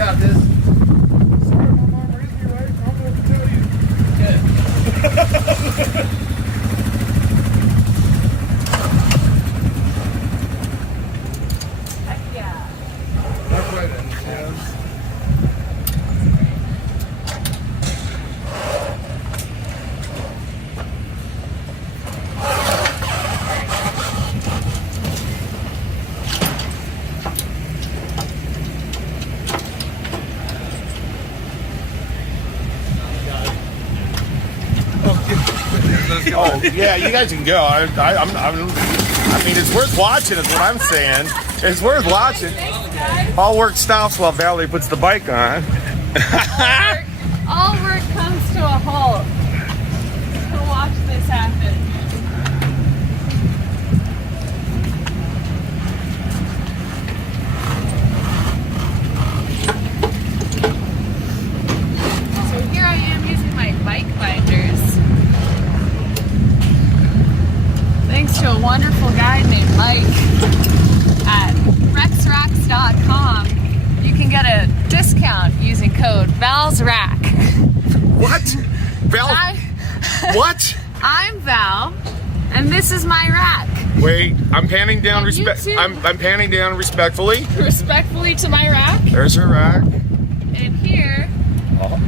got this. Sorry, my mom raised me right. I don't know what to tell you. Heck yeah. That's right, yeah. Oh yeah, you guys can go. I mean, it's worth watching. Is what I'm saying. It's worth watching. Thanks, guys. All work stops while Valerie puts the bike on. All work comes to a halt. To watch this happen. So here I am using my BikeBinderz. Thanks to a wonderful guy named Mike at rexracks.com, you can get a discount using code ValsRack. What? Val? What? I'm Val, and this is my rack. Wait, I'm panning down. And you too. I'm panning down respectfully. Respectfully to my rack, There's her rack. and here Oh.